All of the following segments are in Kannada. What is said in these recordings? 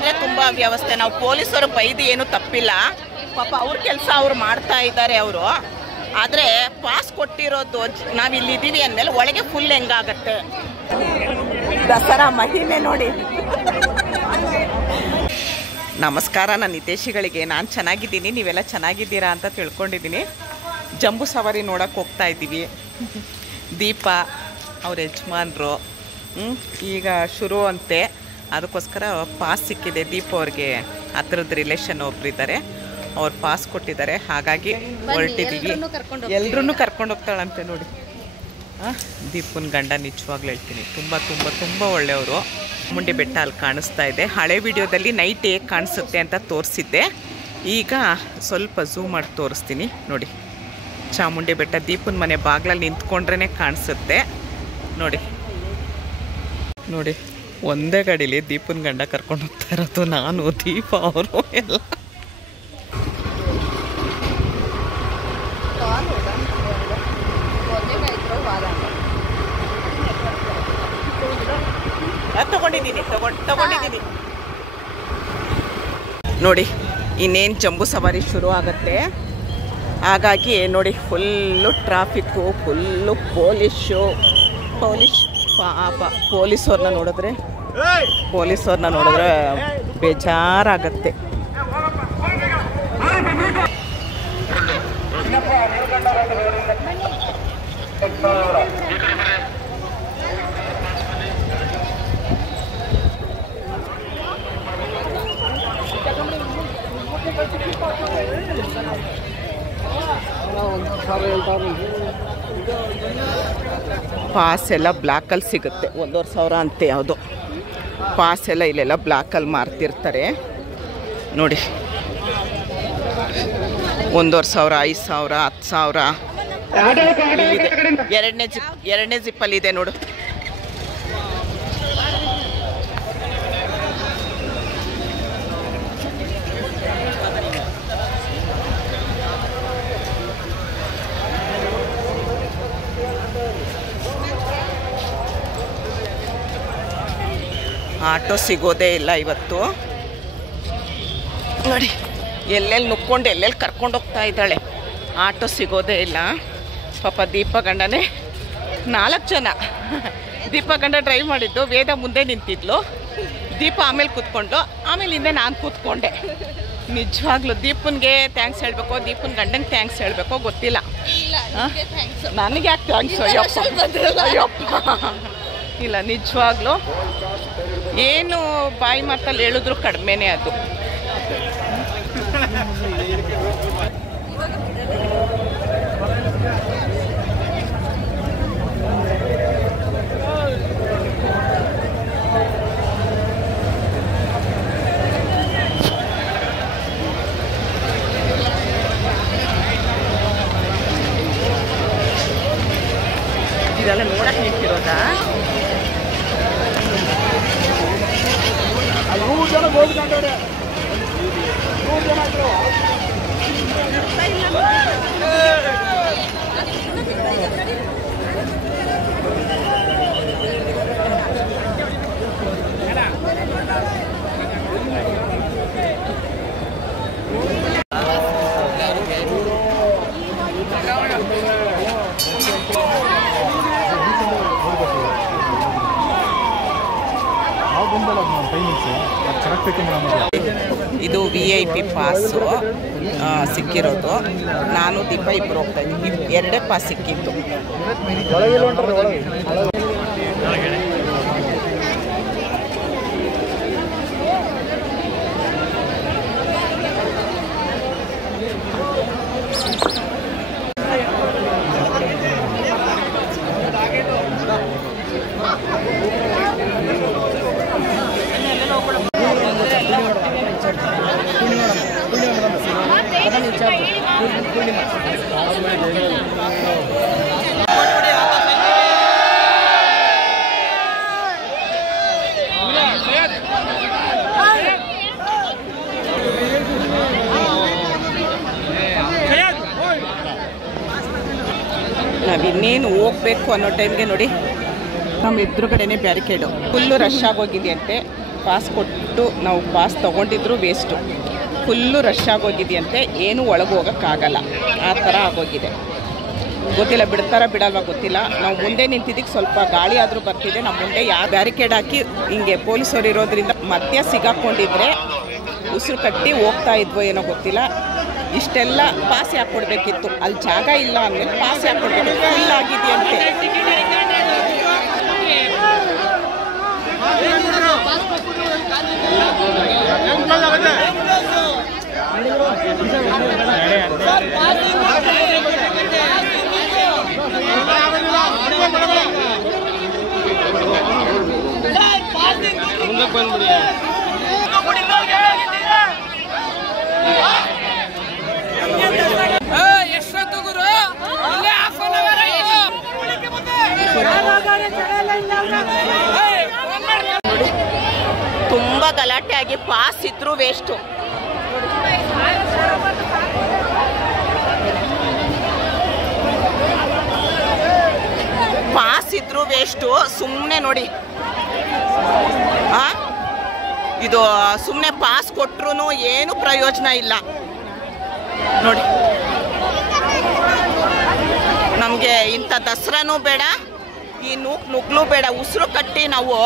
ಅಂದರೆ ತುಂಬ ಅವ್ಯವಸ್ಥೆ. ನಾವು ಪೊಲೀಸರು ಬೈದು ಏನು ತಪ್ಪಿಲ್ಲ, ಪಾಪ ಅವ್ರ ಕೆಲಸ ಅವ್ರು ಮಾಡ್ತಾ ಇದ್ದಾರೆ ಅವರು. ಆದರೆ ಪಾಸ್ ಕೊಟ್ಟಿರೋದು ನಾವಿಲ್ಲಿದ್ದೀವಿ ಅಂದಮೇಲೆ ಒಳಗೆ ಫುಲ್ ಹೆಂಗಾಗತ್ತೆ. ದಸರಾ ಮಹಿಮೆ ನೋಡಿ. ನಮಸ್ಕಾರ ನನ್ನ ಹಿತೈಷಿಗಳಿಗೆ. ನಾನು ಚೆನ್ನಾಗಿದ್ದೀನಿ, ನೀವೆಲ್ಲ ಚೆನ್ನಾಗಿದ್ದೀರಾ ಅಂತ ತಿಳ್ಕೊಂಡಿದ್ದೀನಿ. ಜಂಬೂ ಸವಾರಿ ನೋಡೋಕೆ ಹೋಗ್ತಾ ಇದ್ದೀವಿ. ದೀಪ ಅವ್ರ ಯಜಮಾನ್ರು ಈಗ ಶುರು ಅಂತೆ, ಅದಕ್ಕೋಸ್ಕರ ಪಾಸ್ ಸಿಕ್ಕಿದೆ. ದೀಪ ಅವ್ರಿಗೆ ಹತ್ರದ ರಿಲೇಷನ್ ಒಬ್ಬರಿದ್ದಾರೆ, ಅವ್ರು ಪಾಸ್ ಕೊಟ್ಟಿದ್ದಾರೆ, ಹಾಗಾಗಿ ಹೊರಟಿದ್ದೀವಿ. ಎಲ್ಲರೂ ಕರ್ಕೊಂಡು ಹೋಗ್ತಾಳಂತೆ ನೋಡಿ. ದೀಪನ ಗಂಡ ನಿಜವಾಗ್ಲೂ ಹೇಳ್ತೀನಿ ತುಂಬ ತುಂಬ ತುಂಬ ಒಳ್ಳೆಯವರು. ಚಾಮುಂಡಿ ಬೆಟ್ಟ ಅಲ್ಲಿ ಕಾಣಿಸ್ತಾ ಇದೆ. ಹಳೆ ವಿಡಿಯೋದಲ್ಲಿ ನೈಟ್ ಹೇಗೆ ಕಾಣಿಸುತ್ತೆ ಅಂತ ತೋರಿಸಿದ್ದೆ, ಈಗ ಸ್ವಲ್ಪ ಝೂಮ್ ಮಾಡಿ ತೋರಿಸ್ತೀನಿ ನೋಡಿ. ಚಾಮುಂಡಿ ಬೆಟ್ಟ ದೀಪನ ಮನೆ ಬಾಗಿಲಲ್ಲಿ ನಿಂತ್ಕೊಂಡ್ರೇ ಕಾಣಿಸುತ್ತೆ ನೋಡಿ. ನೋಡಿ ಒಂದೇ ಗಾಡೀಲಿ ದೀಪನ ಗಂಡ ಕರ್ಕೊಂಡು ಹೋಗ್ತಾ ಇರೋದು, ನಾನು ದೀಪ ಅವರು ಎಲ್ಲ. ತಗೊಂಡಿದ್ದೀನಿ ನೋಡಿ. ಇನ್ನೇನು ಜಂಬೂ ಸವಾರಿ ಶುರು ಆಗುತ್ತೆ, ಹಾಗಾಗಿ ನೋಡಿ ಫುಲ್ಲು ಟ್ರಾಫಿಕ್ಕು, ಫುಲ್ಲು ಪೊಲೀಸವ್ರನ್ನ ನೋಡಿದ್ರೆ ಬೇಜಾರಾಗತ್ತೆ. ಪಾಸ್ ಎಲ್ಲ ಬ್ಲಾಕಲ್ಲಿ ಸಿಗುತ್ತೆ, 1,500 ಅಂತೆ ಯಾವುದು ಪಾಸ್ ಎಲ್ಲ ಇಲ್ಲೆಲ್ಲ ಬ್ಲಾಕಲ್ಲಿ ಮಾರ್ತಿರ್ತಾರೆ ನೋಡಿ. 1,500, 5,000, 10,000. ಎರಡನೇ ಜಿಪ್ಪಲ್ಲಿದೆ ನೋಡು. ಆಟೋ ಸಿಗೋದೇ ಇಲ್ಲ ಇವತ್ತು ನೋಡಿ. ಎಲ್ಲೆಲ್ಲಿ ನುಕ್ಕೊಂಡು ಎಲ್ಲೆಲ್ಲಿ ಕರ್ಕೊಂಡು ಹೋಗ್ತಾ ಇದ್ದಾಳೆ, ಆಟೋ ಸಿಗೋದೇ ಇಲ್ಲ. ಪಾಪ ದೀಪ ಗಂಡನೇ 4 ಜನ. ದೀಪ ಗಂಡ ಡ್ರೈವ್ ಮಾಡಿದ್ದು, ವೇದ ಮುಂದೆ ನಿಂತಿದ್ಲು, ದೀಪ ಆಮೇಲೆ ಕೂತ್ಕೊಂಡು, ಆಮೇಲೆ ಹಿಂದೆ ನಾನು ಕೂತ್ಕೊಂಡೆ. ನಿಜವಾಗ್ಲೂ ದೀಪನ್ಗೆ ಥ್ಯಾಂಕ್ಸ್ ಹೇಳಬೇಕೋ, ದೀಪನ ಗಂಡಂಗೆ ಥ್ಯಾಂಕ್ಸ್ ಹೇಳಬೇಕೋ ಗೊತ್ತಿಲ್ಲ. ನನಗೆ ಯಾಕೆ ಥ್ಯಾಂಕ್ಸ್? ಅಯ್ಯಪ್ಪ ಇಲ್ಲ, ನಿಜವಾಗ್ಲೂ ಏನು ಬಾಯಿ ಮಾತಲ್ಲಿ ಹೇಳಿದ್ರು ಕಡಿಮೆನೇ ಅದು. ಇದೆಲ್ಲ ನೋಡಕ್ಕೆ ನಿಂತಿರೋದಾ? 100 ಜನ ಹೋಗ್ಕೊಂಡವ್ರೆ. 100 ಜನ ಇದ್ರು. ಇದು VIP ಪಾಸು ಸಿಕ್ಕಿರೋದು. ನಾನು ದೀಪ ಇಬ್ಬರು ಹೋಗ್ತಾ ಇದ್ದೀವಿ. 2 ಪಾಸ್ ಸಿಕ್ಕಿತ್ತು. ನಾವಿನ್ನೇನು ಹೋಗ್ಬೇಕು ಅನ್ನೋ ಟೈಮ್ಗೆ ನೋಡಿ ನಮ್ಮ ಎದುರುಗಡೆನೇ ಬ್ಯಾರಿಕೇಡು ಫುಲ್ಲು ರಶ್ ಆಗೋಗಿದೆಯಂತೆ. ಪಾಸ್ ಕೊಟ್ಟು ನಾವು ಪಾಸ್ ತೊಗೊಂಡಿದ್ರು ವೇಸ್ಟು. ಫುಲ್ಲು ರಶ್ ಆಗೋಗಿದೆಯಂತೆ, ಏನೂ ಒಳಗೆ ಹೋಗೋಕ್ಕಾಗಲ್ಲ, ಆ ಥರ ಆಗೋಗಿದೆ. ಗೊತ್ತಿಲ್ಲ ಬಿಡ್ತಾರ ಬಿಡಲ್ವ ಗೊತ್ತಿಲ್ಲ. ನಾವು ಮುಂದೆ ನಿಂತಿದ್ದಕ್ಕೆ ಸ್ವಲ್ಪ ಗಾಳಿ ಆದರೂ ಬರ್ತಿದೆ. ನಮ್ಮ ಮುಂದೆ ಬ್ಯಾರಿಕೇಡ್ ಹಾಕಿ ಹಿಂಗೆ ಪೊಲೀಸರು ಇರೋದ್ರಿಂದ ಮಧ್ಯ ಸಿಗಾಕೊಂಡಿದ್ರೆ ಉಸಿರು ಕಟ್ಟಿ ಹೋಗ್ತಾ ಇದ್ವೋ ಏನೋ ಗೊತ್ತಿಲ್ಲ. ಇಷ್ಟೆಲ್ಲ ಪಾಸ್ ಯಾಕೆ ಕೊಡಬೇಕಿತ್ತು, ಅಲ್ಲಿ ಜಾಗ ಇಲ್ಲ ಅಂದಮೇಲೆ ಪಾಸ್ ಯಾಕೆ ಕೊಡಬೇಕಿತ್ತು, ಫುಲ್ ಆಗಿದೆಯಂತೆ. ತುಂಬ ಗಲಾಟೆ ಆಗಿ ಪಾಸ್ ಇದ್ರೂ ವೇಸ್ಟು. ಪಾಸ್ ಇದ್ರೂ ವೇಸ್ಟು. ಸುಮ್ಮನೆ ನೋಡಿ, ಇದು ಸುಮ್ಮನೆ ಪಾಸ್ ಕೊಟ್ರು ಏನು ಪ್ರಯೋಜನ ಇಲ್ಲ ನೋಡಿ. ನಮಗೆ ಇಂಥ ದಸರಾನೂ ಬೇಡ, ಈ ನುಗ್ಲು ಬೇಡ. ಉಸಿರು ಕಟ್ಟಿ ನಾವು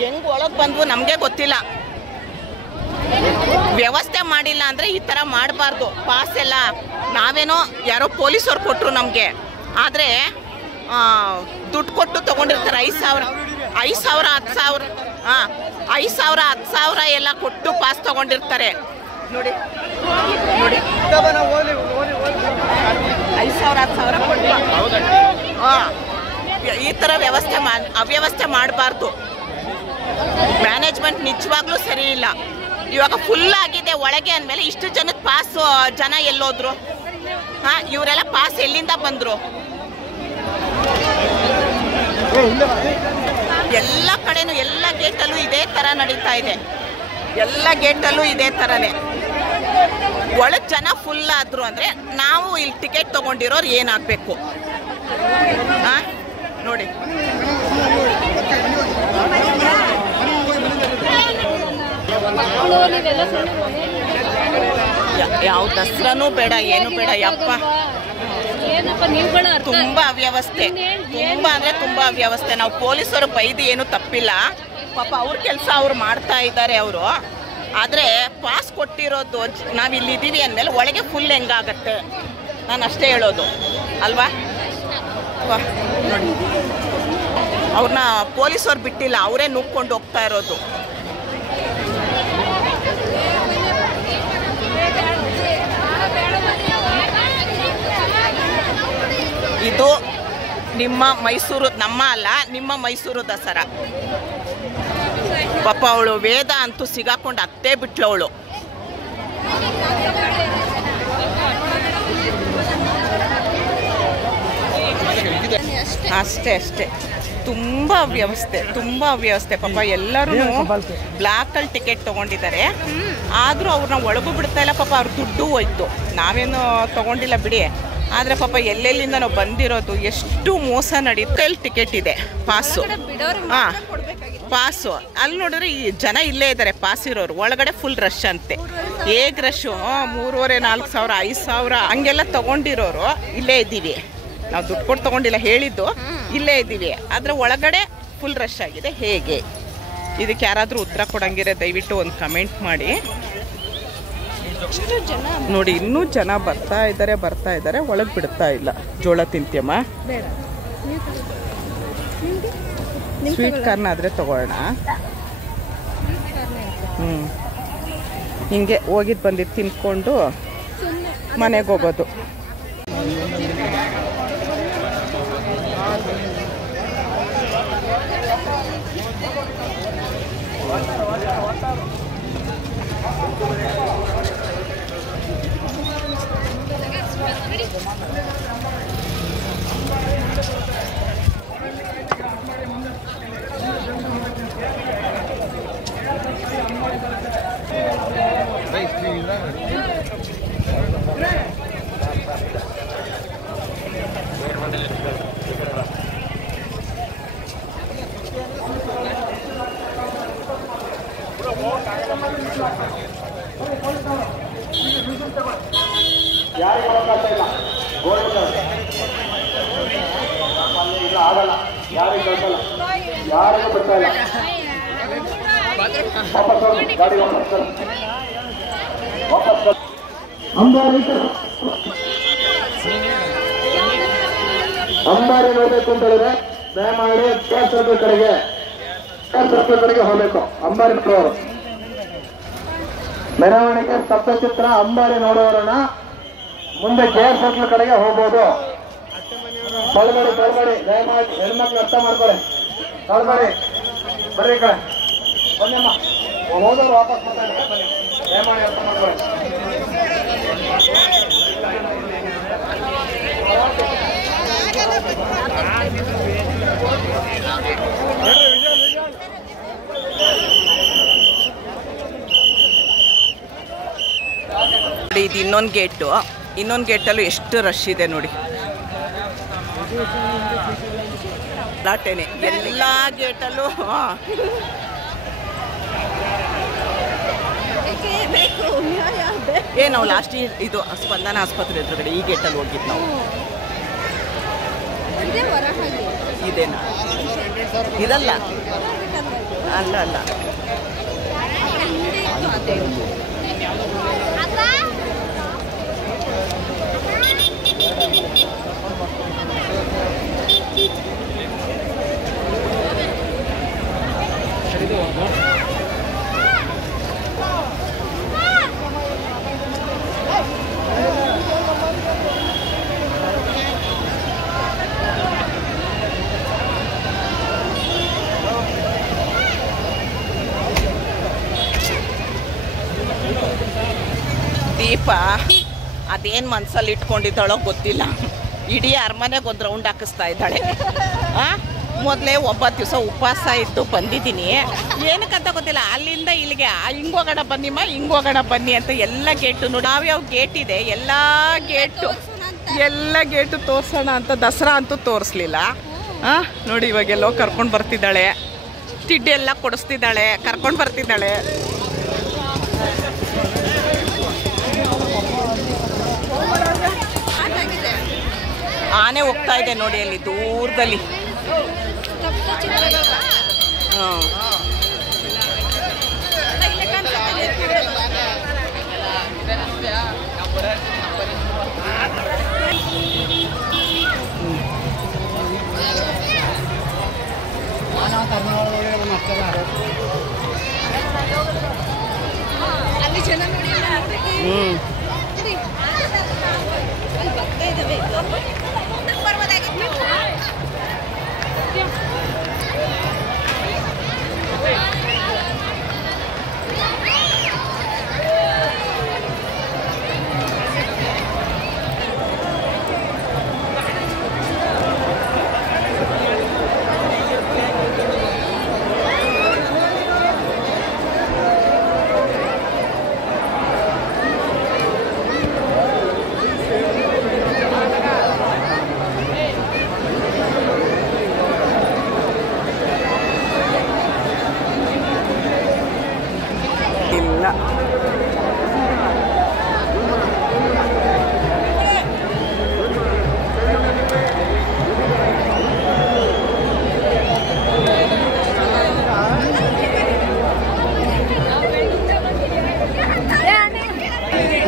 ಹೆಂಗೆ ಒಳಗೆ ಬಂದ್ವು ನಮಗೆ ಗೊತ್ತಿಲ್ಲ. ವ್ಯವಸ್ಥೆ ಮಾಡಿಲ್ಲ ಅಂದರೆ ಈ ಥರ ಮಾಡಬಾರ್ದು. ಪಾಸ್ ಎಲ್ಲ ನಾವೇನೋ ಯಾರೋ ಪೊಲೀಸವ್ರು ಕೊಟ್ಟರು ನಮಗೆ, ಆದರೆ ದುಡ್ಡು ಕೊಟ್ಟು ತೊಗೊಂಡಿರ್ತಾರೆ 5,000 10,000 ಹಾಂ 5,000 10,000 ಎಲ್ಲ ಕೊಟ್ಟು ಪಾಸ್ ತೊಗೊಂಡಿರ್ತಾರೆ ನೋಡಿ ನೋಡಿ. 5,000 10,000 ಕೊಟ್ಟು ಹಾಂ, ಈ ಥರ ಅವ್ಯವಸ್ಥೆ ಮಾಡಬಾರ್ದು. ಮ್ಯಾನೇಜ್ಮೆಂಟ್ ನಿಜವಾಗ್ಲೂ ಸರಿ ಇಲ್ಲ. ಇವಾಗ ಫುಲ್ ಆಗಿದೆ ಒಳಗೆ ಅಂದಮೇಲೆ ಇಷ್ಟು ಜನದ ಪಾಸ್ ಜನ ಎಲ್ಲೋದ್ರು? ಹಾಂ, ಇವರೆಲ್ಲ ಪಾಸ್ ಎಲ್ಲಿಂದ ಬಂದರು? ಎಲ್ಲ ಕಡೆನೂ ಎಲ್ಲ ಗೇಟಲ್ಲೂ ಇದೇ ಥರ ನಡೀತಾ ಇದೆ. ಎಲ್ಲ ಗೇಟಲ್ಲೂ ಇದೇ ಥರನೇ. ಒಳಗೆ ಜನ ಫುಲ್ ಆದರು ಅಂದರೆ ನಾವು ಇಲ್ಲಿ ಟಿಕೆಟ್ ತೊಗೊಂಡಿರೋರು ಏನಾಗಬೇಕು? ಹಾಂ ನೋಡಿ, ಯಾವ ದಸರಾನೂ ಬೇಡ, ಏನು ಬೇಡ. ಯಪ್ಪ ತುಂಬಾ ಅವ್ಯವಸ್ಥೆ, ತುಂಬಾ ಅಂದ್ರೆ ತುಂಬಾ ಅವ್ಯವಸ್ಥೆ. ನಾವು ಪೊಲೀಸರು ಬೈದು ಏನು ತಪ್ಪಿಲ್ಲ, ಪಾಪ ಅವ್ರ ಕೆಲಸ ಅವ್ರು ಮಾಡ್ತಾ ಇದ್ದಾರೆ ಅವರು. ಆದರೆ ಪಾಸ್ ಕೊಟ್ಟಿರೋದು ನಾವಿಲ್ಲಿದ್ದೀವಿ ಅಂದಮೇಲೆ ಒಳಗೆ ಫುಲ್ ಹೆಂಗಾಗತ್ತೆ? ನಾನು ಅಷ್ಟೇ ಹೇಳೋದು ಅಲ್ವಾ. ನೋಡಿ, ಅವ್ರನ್ನ ಪೊಲೀಸವ್ರು ಬಿಟ್ಟಿಲ್ಲ, ಅವರೇ ನುಗ್ಕೊಂಡು ಹೋಗ್ತಾ ಇರೋದು. ಇದು ನಿಮ್ಮ ಮೈಸೂರು, ನಮ್ಮ ಅಲ್ಲ, ನಿಮ್ಮ ಮೈಸೂರು ದಸರಾ. ಪಾಪ ಅವಳು ವೇದ ಅಂತೂ ಸಿಗಾಕೊಂಡು ಅತ್ತೇ ಬಿಟ್ಲು ಅವಳು. ಅಷ್ಟೇ ಅಷ್ಟೇ, ತುಂಬ ವ್ಯವಸ್ಥೆ, ತುಂಬ ಅವ್ಯವಸ್ಥೆ. ಪಾಪ ಎಲ್ಲರೂ ಬ್ಲಾಕಲ್ಲಿ ಟಿಕೆಟ್ ತೊಗೊಂಡಿದ್ದಾರೆ, ಆದರೂ ಅವ್ರನ್ನ ಒಳಗೂ ಬಿಡ್ತಾ ಇಲ್ಲ. ಪಾಪ ಅವ್ರ ದುಡ್ಡು ಹೋಯ್ತು, ನಾವೇನು ತೊಗೊಂಡಿಲ್ಲ ಬಿಡಿ. ಆದರೆ ಪಾಪ ಎಲ್ಲೆಲ್ಲಿಂದ ನಾವು ಬಂದಿರೋದು, ಎಷ್ಟು ಮೋಸ ನಡೀತಾ. ಇಲ್ಲಿ ಟಿಕೆಟ್ ಇದೆ, ಪಾಸು. ಹಾಂ, ಪಾಸು ಅಲ್ಲಿ ನೋಡಿದ್ರೆ ಈ ಜನ ಇಲ್ಲೇ ಇದ್ದಾರೆ ಪಾಸ್ ಇರೋರು. ಒಳಗಡೆ ಫುಲ್ ರಶ್ ಅಂತೆ. ಹೇಗೆ ರಶ್ಶು? 3,500 4,000 5,000 ಹಂಗೆಲ್ಲ ತೊಗೊಂಡಿರೋರು ಇಲ್ಲೇ ಇದ್ದೀವಿ ನಾವು. ದುಡ್ಡು ಕೊಟ್ಟು ತೊಗೊಂಡಿಲ್ಲ, ಹೇಳಿದ್ದು ಇಲ್ಲೇ ಇದ್ದೀವಿ. ಆದರೆ ಒಳಗಡೆ ಫುಲ್ ರಶ್ ಆಗಿದೆ. ಹೇಗೆ ಇದಕ್ಕೆ ಯಾರಾದರೂ ಉತ್ತರ ಕೊಡಂಗಿದ್ರೆ ದಯವಿಟ್ಟು ಒಂದು ಕಮೆಂಟ್ ಮಾಡಿ. ನೋಡಿ, ಇನ್ನೂ ಜನ ಬರ್ತಾ ಇದ್ದಾರೆ, ಒಳಗೆ ಬಿಡ್ತಾ ಇಲ್ಲ. ಜೋಳ ತಿಂತೀಯಮ್ಮ? ಸ್ವೀಟ್ ಕಾರ್ನ್ ಆದರೆ ತಗೊಳ್ಳೋಣ. ಹಿಂಗೆ ಹೋಗಿದ್ದು ಬಂದಿದ್ದು ತಿನ್ಕೊಂಡು ಮನೆಗೆ ಹೋಗೋದು. ಯಾರಿಗೆ ಅವಕಾಶ ಇಲ್ಲ. ಗೋಲ್ಡ್ ಇಲ್ಲ, ಆಗಲ್ಲ. ಯಾರಿಗೂ ಕಳ್ಸಲ್ಲ, ಯಾರಿಗೂ ಬರ್ತಾ ಇಲ್ಲ. ವಾಪಸ್ ಹೋಗಿ, ಗಾಡಿ ವಾಪಸ್ ಕಳ್ಸಿ. ವಾಪಸ್ ಕಳ್ಸಿ. ಅಂಬಾರಿ ನೋಡ್ಬೇಕು ಅಂತ ಹೇಳಿದ್ರೆ ದಯಮಾಡಿ ಗ್ಯಾಸ್ ಸರ್ಕಲ್ ಕಡೆಗೆ ಹೋಗ್ಬೇಕು. ಅಂಬಾರಿ ನೋಡೋರು ಮೆರವಣಿಗೆ ಸ್ತಬ್ಧಚಿತ್ರ ಅಂಬಾರಿ ನೋಡೋರನ್ನ ಮುಂದೆ ಗೇರ್ ಸರ್ಕಲ್ ಕಡೆಗೆ ಹೋಗ್ಬೋದು. ತೊಳ್ಬೇಡಿ ದಯಮಾಡಿ ಹೆಣ್ಮಕ್ಳು ಅರ್ಥ ಮಾಡ್ಕೊಳ್ಳಿ. ತೊಳ್ಬೇಡಿ, ಬರ್ರಿ ಈ ಕಡೆ ಬನ್ನಿಮ್ಮ. ಹೋದವ್ರು ವಾಪಸ್ ಬರ್ತಾರೆ, ಬನ್ನಿ. ದಯಮಾಡಿ ಅರ್ಥ ಮಾಡ್ಕೊಳ್ಳಿ. ಇದು ಇನ್ನೊಂದು ಗೇಟಲ್ಲೂ ಎಷ್ಟು ರಶ್ ಇದೆ ನೋಡಿ. ಲಾಟೇನೆ ಎಲ್ಲ ಗೇಟಲ್ಲೂ. ನಾವು ಲಾಸ್ಟ್ ಇದು ಸ್ಪಂದನ ಆಸ್ಪತ್ರೆ ಎದುರುಗಡೆ ಈ ಗೇಟಲ್ಲಿ ಹೋಗಿದ್ದು ನಾವು. ಇದೇನಾ? ಇದಲ್ಲ, ಅಲ್ಲ. ದೀಪ ಅದೇನು ಮನ್ಸಲ್ಲಿ ಇಟ್ಕೊಂಡಿದ್ದಾಳೋ ಗೊತ್ತಿಲ್ಲ. ಇಡೀ ಅರಮನೆಗೆ ಒಂದು ರೌಂಡ್ ಹಾಕಿಸ್ತಾ ಇದ್ದಾಳೆ. ಮೊದಲೇ 9 ದಿವಸ ಉಪವಾಸ ಇದ್ದು ಬಂದಿದ್ದೀನಿ, ಏನಕ್ಕಂತ ಗೊತ್ತಿಲ್ಲ. ಅಲ್ಲಿಂದ ಇಲ್ಲಿಗೆ ಹಿಂಗೋಗೋಣ ಬನ್ನಿ ಅಂತ ಎಲ್ಲ ಗೇಟು ನೋಡಿ. ಯಾವ್ಯಾವ ಗೇಟ್ ಇದೆ ಎಲ್ಲ ಗೇಟು ತೋರಿಸೋಣ ಅಂತ. ದಸರಾ ಅಂತೂ ತೋರಿಸ್ಲಿಲ್ಲ. ನೋಡಿ ಇವಾಗೆಲ್ಲೋ ಕರ್ಕೊಂಡು ಬರ್ತಿದ್ದಾಳೆ, ತಿಡ್ಡಿ ಎಲ್ಲ ಕೊಡಿಸ್ತಿದ್ದಾಳೆ, ಕರ್ಕೊಂಡು ಬರ್ತಿದ್ದಾಳೆ. ಆನೆ ಹೋಗ್ತಾ ಇದೆ ನೋಡಿ ಅಲ್ಲಿ ದೂರದಲ್ಲಿ. ಅಲ್ಲಿ ಜನ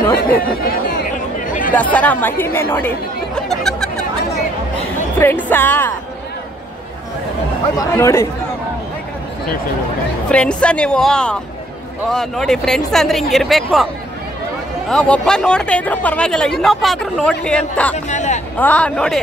ನೋಡಿ ದಸರಾ ಮಹಿಮೆ ನೋಡಿ. ಫ್ರೆಂಡ್ಸಾ ನೋಡಿ, ಫ್ರೆಂಡ್ಸಾ ನೀವು ನೋಡಿ. ಫ್ರೆಂಡ್ಸ್ ಅಂದ್ರೆ ಹಿಂಗಿರ್ಬೇಕು. ಒಬ್ಬ ನೋಡದೆ ಇದ್ರು ಪರವಾಗಿಲ್ಲ, ಇನ್ನೊಬ್ಬ ಆದ್ರೂ ನೋಡ್ಲಿ ಅಂತ. ನೋಡಿ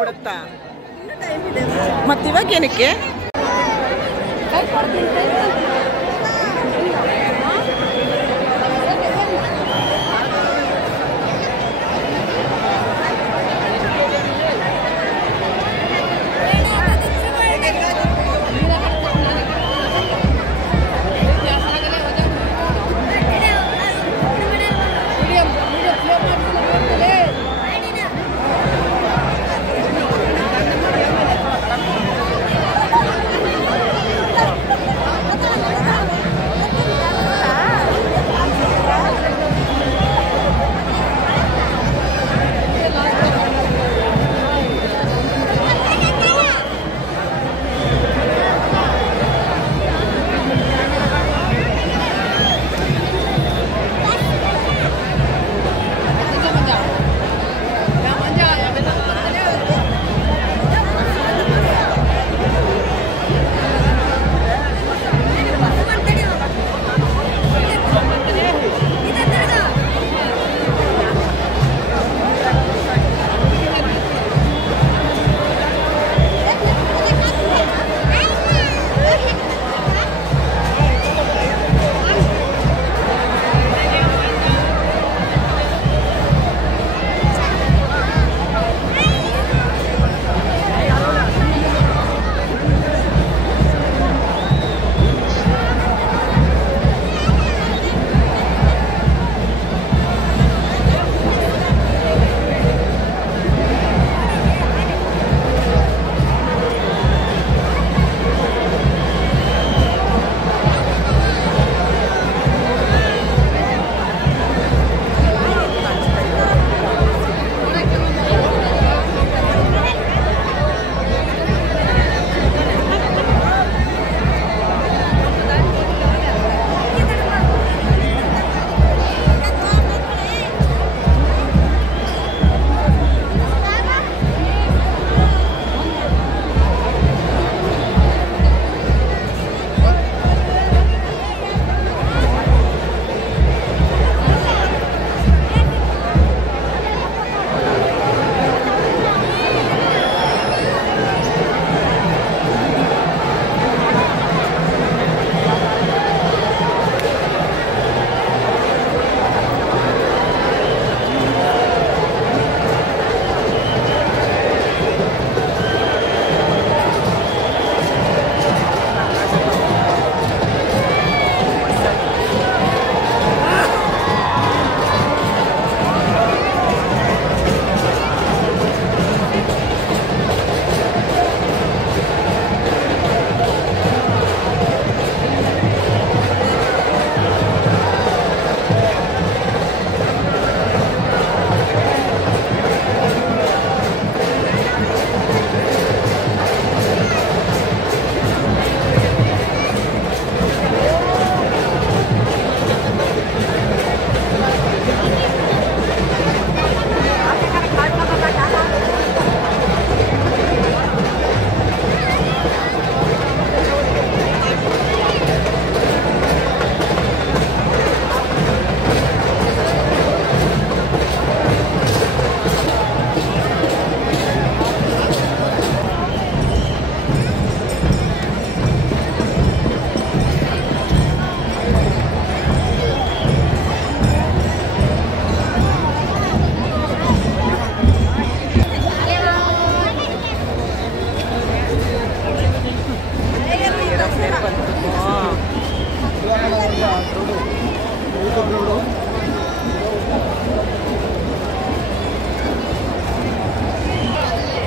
ಆಗ್ಬಿಡುತ್ತಾ? ಮತ್ತಿವಾಗ ಏನಕ್ಕೆ?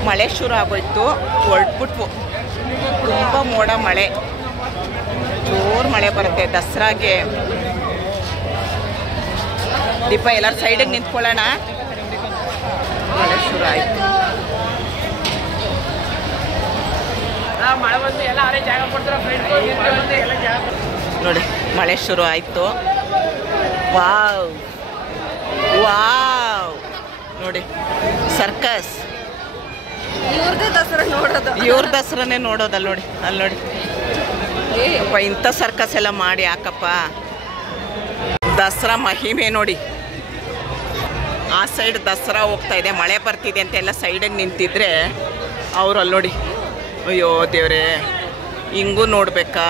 ಮಳೆ ಶುರು ಆಗೋಯ್ತು, ಹೊರಟ್ಬಿಟ್ವು. ತುಂಬ ಮೋಡ ಮಳೆ, ಜೋರು ಮಳೆ ಬರುತ್ತೆ ದಸರಾಗೆ. ದೀಪ ಎಲ್ಲರೂ ಸೈಡಿಗೆ ನಿಂತ್ಕೊಳ್ಳೋಣ. ಮಳೆ ಶುರು ಆಯಿತು. ನೋಡಿ ಮಳೆ ಶುರು ಆಯಿತು. ವಾವ್ ವಾವ್, ನೋಡಿ ಸರ್ಕಸ್. ಇವ್ರ ದಸರಾನೇ ನೋಡೋದಲ್ಲ ನೋಡಿ, ಅಲ್ಲಿ ನೋಡಿ ಅಪ್ಪ, ಇಂಥ ಸರ್ಕಸ್ ಎಲ್ಲ ಮಾಡಿ ಯಾಕಪ್ಪ. ದಸರಾ ಮಹಿಮೆ ನೋಡಿ. ಆ ಸೈಡ್ ದಸರಾ ಹೋಗ್ತಾ ಇದೆ, ಮಳೆ ಬರ್ತಿದೆ ಅಂತ ಎಲ್ಲ ಸೈಡಿಗೆ ನಿಂತಿದ್ರೆ ಅವರು ಅಲ್ಲಿ ನೋಡಿ, ಅಯ್ಯೋ ದೇವ್ರೆ, ಹಿಂಗೂ ನೋಡ್ಬೇಕಾ?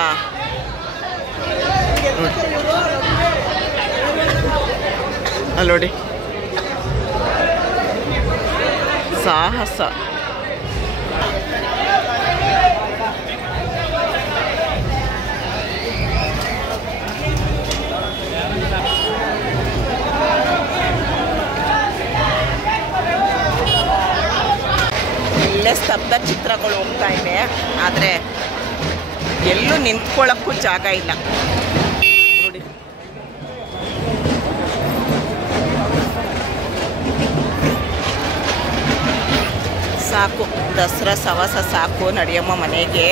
ಅಲ್ಲಿ ನೋಡಿ, ಸಾಹಸ. ಇಲ್ಲೇ ಸ್ತಬ್ಧ ಚಿತ್ರಗಳು ಹೋಗ್ತಾ ಇದೆ, ಆದರೆ ಎಲ್ಲೂ ನಿಂತ್ಕೊಳ್ಳೋಕ್ಕೂ ಜಾಗ ಇಲ್ಲ ನೋಡಿ. ಸಾಕು, ದಸರಾ ಸವಾಸ ಸಾಕು, ನಡಿಯಮ್ಮ ಮನೆಗೆ.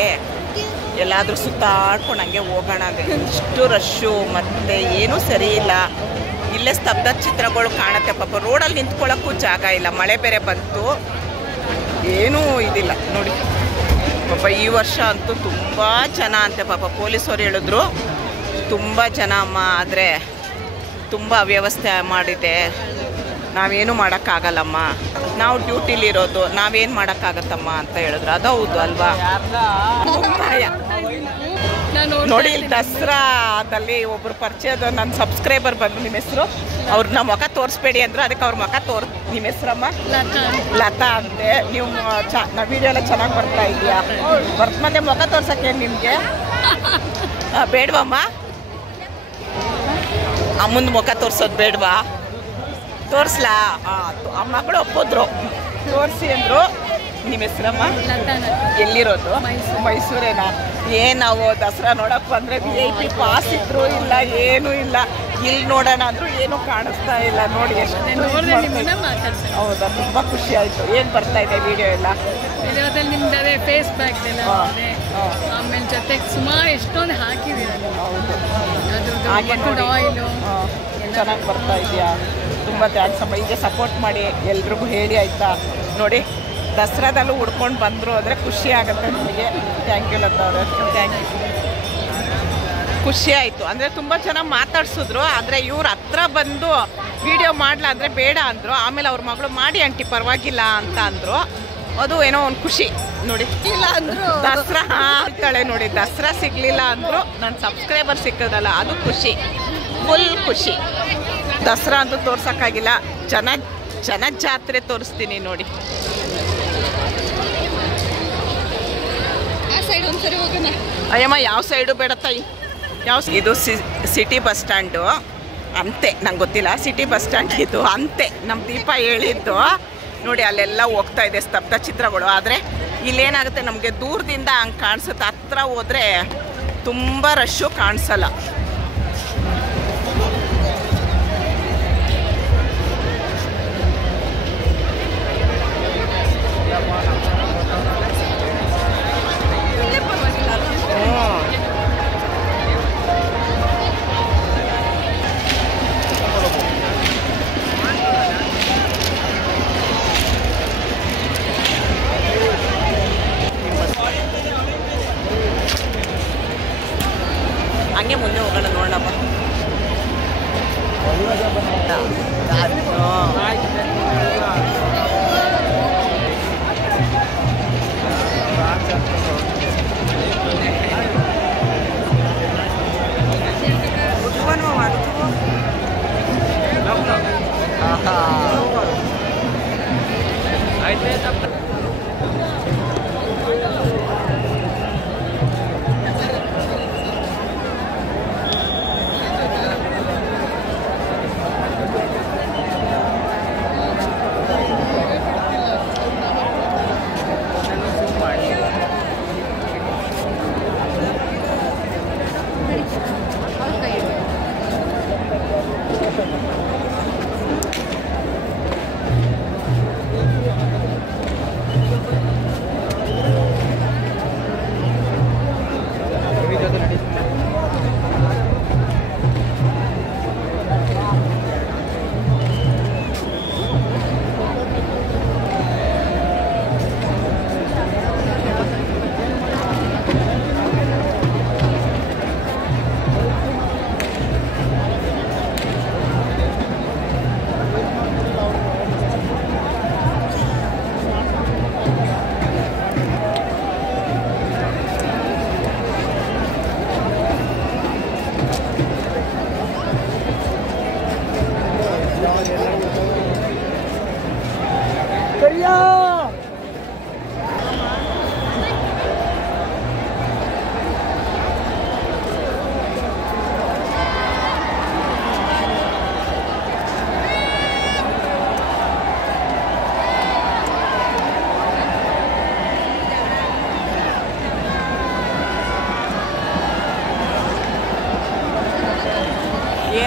ಎಲ್ಲಾದರೂ ಸುತ್ತಾಡ್ಕೊಂಡು ಹಂಗೆ ಹೋಗೋಣ ಅಂದರೆ ಇಷ್ಟು ರಶ್ಶು, ಮತ್ತು ಏನೂ ಸರಿ ಇಲ್ಲ. ಇಲ್ಲೇ ಸ್ತಬ್ಧ ಚಿತ್ರಗಳು ಕಾಣುತ್ತೆ. ಪಾಪ ರೋಡಲ್ಲಿ ನಿಂತ್ಕೊಳ್ಳೋಕ್ಕೂ ಜಾಗ ಇಲ್ಲ, ಮಳೆ ಬೇರೆ ಬಂತು, ಏನೂ ಇದಿಲ್ಲ ನೋಡಿ. ಪಾಪ ಈ ವರ್ಷ ಅಂತೂ ತುಂಬ ಜನ ಅಂತೆ, ಪಾಪ ಪೊಲೀಸವ್ರು ಹೇಳಿದ್ರು ತುಂಬ ಜನ ಅಮ್ಮ, ಆದರೆ ತುಂಬ ಅವ್ಯವಸ್ಥೆ ಮಾಡಿದೆ, ನಾವೇನು ಮಾಡೋಕ್ಕಾಗಲ್ಲಮ್ಮ, ನಾವು ಡ್ಯೂಟಿಲಿರೋದು, ನಾವೇನು ಮಾಡೋಕ್ಕಾಗತ್ತಮ್ಮ ಅಂತ ಹೇಳಿದ್ರು. ಅದು ಹೌದು ಅಲ್ವಾ? ನೋಡಿ, ಇಲ್ಲಿ ದಸರಾದಲ್ಲಿ ಒಬ್ಬರು ಪರಿಚಯದ ನನ್ನ ಸಬ್ಸ್ಕ್ರೈಬರ್ ಬಂದು, ನಿಮ್ಮ ಹೆಸರು? ಅವ್ರನ್ನ ಮುಖ ತೋರಿಸ್ಬೇಡಿ ಅಂದರು, ಅದಕ್ಕೆ ಅವ್ರ ಮುಖ ನಿಮ್ಮ ಹೆಸರಮ್ಮ? ಲತಾ ಅಂತೆ. ನೀವು ನಾವು ವಿಡಿಯೋ ಎಲ್ಲ ಚೆನ್ನಾಗಿ ಬರ್ತಾ ಇದೆಯಾ? ಮತ್ತೆ ಮುಖ ತೋರ್ಸೋಕ್ಕೆ ನಿಮಗೆ ಬೇಡವಮ್ಮ? ಅಮ್ಮಂದು ಮುಖ ತೋರಿಸೋದು ಬೇಡವಾ? ತೋರಿಸ್ಲಾ? ಆ ಮಕ್ಕಳು ಒಪ್ಪಿದ್ರು, ತೋರಿಸಿ ಅಂದರು. ನಿಮ್ಮ ಹೆಸರಮ್ಮ? ಎಲ್ಲಿರೋದು? ಮೈಸೂರೇನಾ? ನಾವು ದಸರಾ ನೋಡಕ್ಕೆ ಬಂದರೆ VIP ಪಾಸ್ ಇದ್ರು ಇಲ್ಲ, ಏನೂ ಇಲ್ಲ. ಇಲ್ಲಿ ನೋಡೋಣ ಅಂದರೂ ಏನೂ ಕಾಣಿಸ್ತಾ ಇಲ್ಲ ನೋಡಿ. ಎಷ್ಟು ಹೌದಾ? ತುಂಬ ಖುಷಿ ಆಯಿತು. ಏನು ಬರ್ತಾ ಇದೆ ವಿಡಿಯೋ ಎಲ್ಲ? ವಿಡಿಯೋದಲ್ಲಿ ನಿಮ್ದು ಫೇಸ್ ಬ್ಯಾಕ್ ಎಲ್ಲ ಆಮೇಲೆ ಜೊತೆಗೆ ಸುಮಾರು ಎಷ್ಟೊಂದು ಹಾಕಿದ್ದೀರ. ಹೌದು, ಅದು ಆಯಿಲು ಚೆನ್ನಾಗಿ ಬರ್ತಾ ಇದೆಯಾ? ತುಂಬ ಥ್ಯಾಂಕ್ಸ್ ಅಮ್ಮ. ಹೀಗೆ ಸಪೋರ್ಟ್ ಮಾಡಿ ಎಲ್ರಿಗೂ ಹೇಳಿ, ಆಯಿತಾ? ನೋಡಿ, ದಸರಾದಲ್ಲೂ ಉಡ್ಕೊಂಡು ಬಂದರು ಅಂದರೆ ಖುಷಿ ಆಗುತ್ತೆ ನಮಗೆ. ಥ್ಯಾಂಕ್ ಯು ಲತಾ ಅವರೇ, ಥ್ಯಾಂಕ್ ಯು. ಖುಷಿ ಆಯಿತು. ಅಂದರೆ ತುಂಬ ಜನ ಮಾತಾಡ್ಸಿದ್ರು, ಆದರೆ ಇವ್ರ ಹತ್ರ ಬಂದು ವಿಡಿಯೋ ಮಾಡಲ ಅಂದರೆ ಬೇಡ ಅಂದರು. ಆಮೇಲೆ ಅವ್ರ ಮಗಳು ಮಾಡಿ ಆಂಟಿ ಪರವಾಗಿಲ್ಲ ಅಂತ ಅಂದರು. ಅದು ಏನೋ ಒಂದು ಖುಷಿ ನೋಡಿ. ಇಲ್ಲ ಅಂದರು ದಸರಾ ಅಂತಾಳೆ ನೋಡಿ, ದಸರಾ ಸಿಗಲಿಲ್ಲ ಅಂದರು, ನನ್ನ ಸಬ್ಸ್ಕ್ರೈಬರ್ ಸಿಕ್ಕೋದಲ್ಲ, ಅದು ಖುಷಿ, ಫುಲ್ ಖುಷಿ. ದಸರಾ ಅಂತೂ ತೋರ್ಸೋಕ್ಕಾಗಿಲ್ಲ, ಜನ ಜಾತ್ರೆ ತೋರಿಸ್ತೀನಿ ನೋಡಿ. ಅಯ್ಯಮ್ಮ, ಯಾವ ಸೈಡು ಬೇಡ ತಾಯಿ? ಇದು ಸಿಟಿ ಬಸ್ ಸ್ಟ್ಯಾಂಡು ಅಂತೆ, ನಂಗೆ ಗೊತ್ತಿಲ್ಲ. ಸಿಟಿ ಬಸ್ ಸ್ಟ್ಯಾಂಡ್ ಇದು ಅಂತೆ, ನಮ್ಮ ದೀಪ ಹೇಳಿದ್ದು ನೋಡಿ. ಅಲ್ಲೆಲ್ಲ ಹೋಗ್ತಾ ಇದೆ ಸ್ತಬ್ಧ ಚಿತ್ರಗಳು, ಆದರೆ ಇಲ್ಲೇನಾಗುತ್ತೆ, ನಮಗೆ ದೂರದಿಂದ ಹಂಗೆ ಕಾಣಿಸುತ್ತೆ, ಹತ್ರ ಹೋದರೆ ತುಂಬ ರಶ್ಶು ಕಾಣಿಸಲ್ಲ. ಹಂಗೆ ಮುಂದೆ ಹೋಗೋಣ, ನೋಡೋಣ.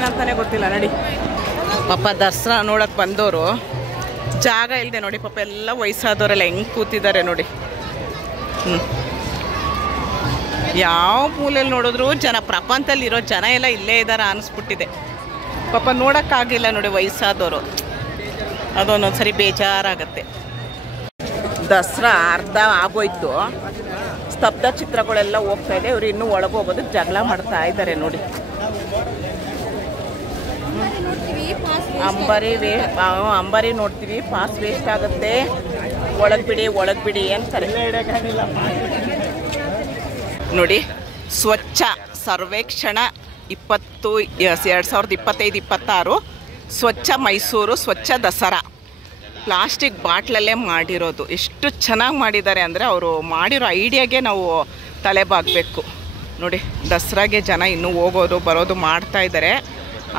ಏನಂತಾನೆ ಗೊತ್ತಿಲ್ಲ. ನಡಿ ಪಾಪ ದಸರಾ ನೋಡಕ್ಕೆ ಬಂದವರು ಜಾಗ ಇಲ್ಲದೆ ನೋಡಿ ಪಾಪ ಎಲ್ಲ ವಯಸ್ಸಾದವರೆಲ್ಲ ಹೆಂಗೆ ಕೂತಿದ್ದಾರೆ ನೋಡಿ. ಯಾವ ಮೂಲೆಯಲ್ಲಿ ನೋಡಿದ್ರು ಜನ, ಪ್ರಪಂಚದಲ್ಲಿರೋ ಜನ ಎಲ್ಲ ಇಲ್ಲೇ ಇದ್ದಾರೆ ಅನಿಸ್ಬಿಟ್ಟಿದೆ. ಪಾಪ ನೋಡೋಕ್ಕಾಗಿಲ್ಲ ನೋಡಿ ವಯಸ್ಸಾದವರು, ಅದೊಂದೊಂದು ಸರಿ ಬೇಜಾರಾಗತ್ತೆ. ದಸರಾ ಅರ್ಧ ಆಗೋಯ್ತು, ಸ್ತಬ್ಧ ಚಿತ್ರಗಳೆಲ್ಲ ಹೋಗ್ತಾ ಇದೆ. ಇವರು ಇನ್ನೂ ಒಳಗೆ ಹೋಗೋದಕ್ಕೆ ಜಗಳ ಮಾಡ್ತಾ ಇದ್ದಾರೆ ನೋಡಿ. ಅಂಬಾರಿ ನೋಡ್ತೀವಿ, ಪಾಸ್ ವೇಸ್ಟ್ ಆಗುತ್ತೆ, ಒಳಗೆ ಬಿಡಿ ಅಂತಾರೆ ನೋಡಿ. ಸ್ವಚ್ಛ ಸರ್ವೇಕ್ಷಣ 2025-26 ಸ್ವಚ್ಛ ಮೈಸೂರು ಸ್ವಚ್ಛ ದಸರಾ ಪ್ಲಾಸ್ಟಿಕ್ ಬಾಟ್ಲಲ್ಲೇ ಮಾಡಿರೋದು. ಎಷ್ಟು ಚೆನ್ನಾಗಿ ಮಾಡಿದ್ದಾರೆ ಅಂದರೆ ಅವರು ಮಾಡಿರೋ ಐಡಿಯಾಗೆ ನಾವು ತಲೆ ಬಾಗಬೇಕು ನೋಡಿ. ದಸರಾಗೆ ಜನ ಇನ್ನೂ ಹೋಗೋದು ಬರೋದು ಮಾಡ್ತಾ ಇದ್ದಾರೆ.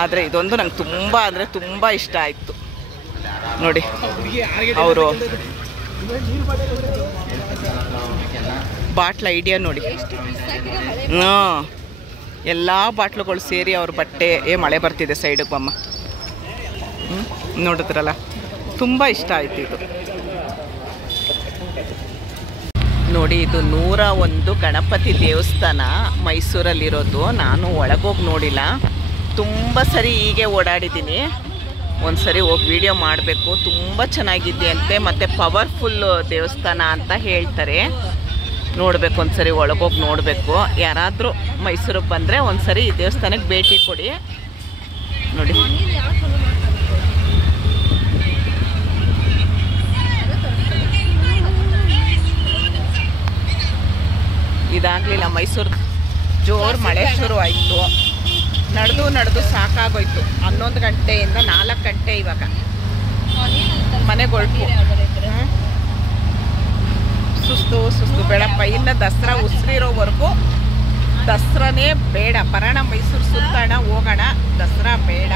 ಆದರೆ ಇದೊಂದು ನಂಗೆ ತುಂಬ ಅಂದರೆ ತುಂಬ ಇಷ್ಟ ಆಯಿತು ನೋಡಿ. ಅವರು ಬಾಟ್ಲ್ ಐಡಿಯಾ ನೋಡಿ. ಎಲ್ಲ ಬಾಟ್ಲುಗಳು ಸೇರಿ ಅವ್ರ ಬಟ್ಟೆ ಮಳೆ ಬರ್ತಿದೆ ಸೈಡಿಗೆ ಬಮ್ಮ. ನೋಡಿದ್ರಲ್ಲ, ತುಂಬ ಇಷ್ಟ ಆಯಿತು ಇದು ನೋಡಿ. ಇದು 101 ಗಣಪತಿ ದೇವಸ್ಥಾನ ಮೈಸೂರಲ್ಲಿರೋದು. ನಾನು ಒಳಗೋಗಿ ನೋಡಿಲ್ಲ, ತುಂಬ ಸರಿ ಹೀಗೆ ಓಡಾಡಿದ್ದೀನಿ. ಒಂದು ಸರಿ ಹೋಗಿ ವಿಡಿಯೋ ಮಾಡಬೇಕು. ತುಂಬ ಚೆನ್ನಾಗಿದೆ ಅಂತೆ, ಮತ್ತು ಪವರ್ಫುಲ್ ದೇವಸ್ಥಾನ ಅಂತ ಹೇಳ್ತಾರೆ. ನೋಡಬೇಕು, ಒಂದು ಸರಿ ಒಳಗೋಗಿ ನೋಡಬೇಕು. ಯಾರಾದರೂ ಮೈಸೂರಿಗೆ ಬಂದರೆ ಒಂದು ಸರಿ ಈ ದೇವಸ್ಥಾನಕ್ಕೆ ಭೇಟಿ ಕೊಡಿ ನೋಡಿ. ಇದಾಗಲಿಲ್ಲ, ಮೈಸೂರು ಜೋರು ಮಳೆ ಶುರು ಆಯಿತು. ನಡೆದು ಸಾಕಾಗೋಯ್ತು. 11 ಗಂಟೆಯಿಂದ 4 ಗಂಟೆ ಇವಾಗ ಮನೆಗೊಳ್ಪು. ಸುಸ್ತು ಬೇಡಪ್ಪ. ಇನ್ನು ದಸರಾ ಉಸಿರಿರೋವರೆಗೂ ದಸರಾನೇ ಬೇಡ. ಬರೋಣ ಮೈಸೂರು ಸುತ್ತೋಣ, ಹೋಗೋಣ. ದಸರಾ ಬೇಡ.